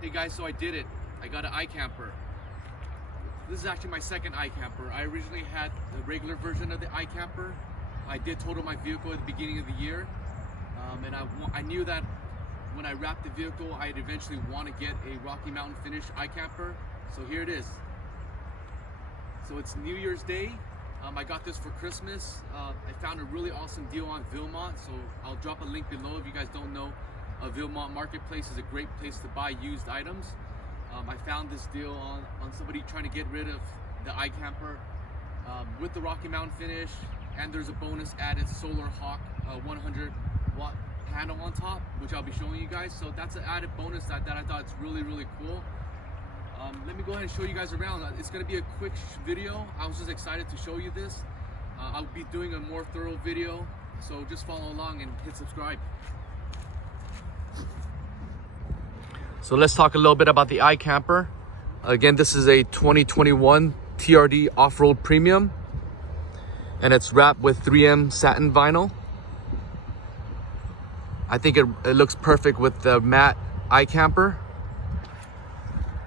Hey guys, so I did it. I got an iKamper. This is actually my second iKamper. I originally had the regular version of the iKamper. I did total my vehicle at the beginning of the year. And I knew that when I wrapped the vehicle, I'd eventually want to get a Rocky Mountain finish iKamper. So here it is. So it's New Year's Day. I got this for Christmas. I found a really awesome deal on Vilmont, so I'll drop a link below if you guys don't know. Vilmont Marketplace is a great place to buy used items. I found this deal on somebody trying to get rid of the iKamper with the Rocky Mountain finish, and there's a bonus added Solarhawk 100 watt panel on top, which I'll be showing you guys. So that's an added bonus that I thought it's really cool. Let me go ahead and show you guys around. It's going to be a quick video. I was just excited to show you this. I'll be doing a more thorough video, so just follow along and hit subscribe. So let's talk a little bit about the iKamper. Again, this is a 2021 TRD Off-Road Premium, and it's wrapped with 3M satin vinyl. I think it looks perfect with the matte iKamper.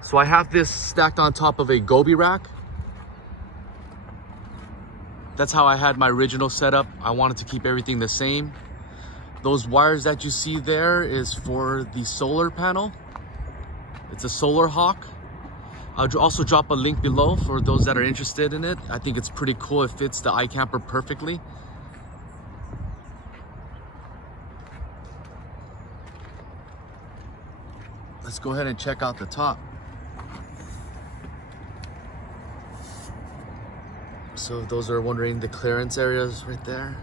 So I have this stacked on top of a Gobi rack. That's how I had my original setup. I wanted to keep everything the same. Those wires that you see there is for the solar panel. It's a Solarhawk. I'll also drop a link below for those that are interested in it. I think it's pretty cool. It fits the iKamper perfectly. Let's go ahead and check out the top. So if those are wondering, the clearance areas right there.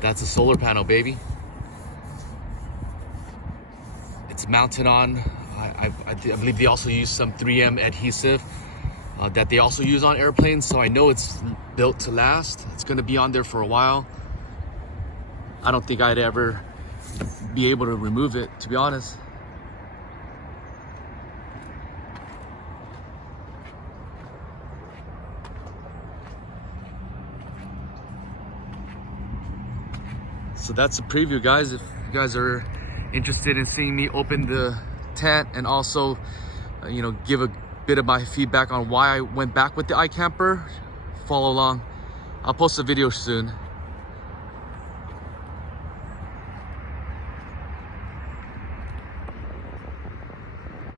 That's a solar panel, baby. It's mounted on, I believe they also use some 3M adhesive that they also use on airplanes, so I know it's built to last. It's gonna be on there for a while. I don't think I'd ever be able to remove it, to be honest. So that's a preview, guys. If you guys are interested in seeing me open the tent and also, give a bit of my feedback on why I went back with the iKamper, follow along. I'll post a video soon.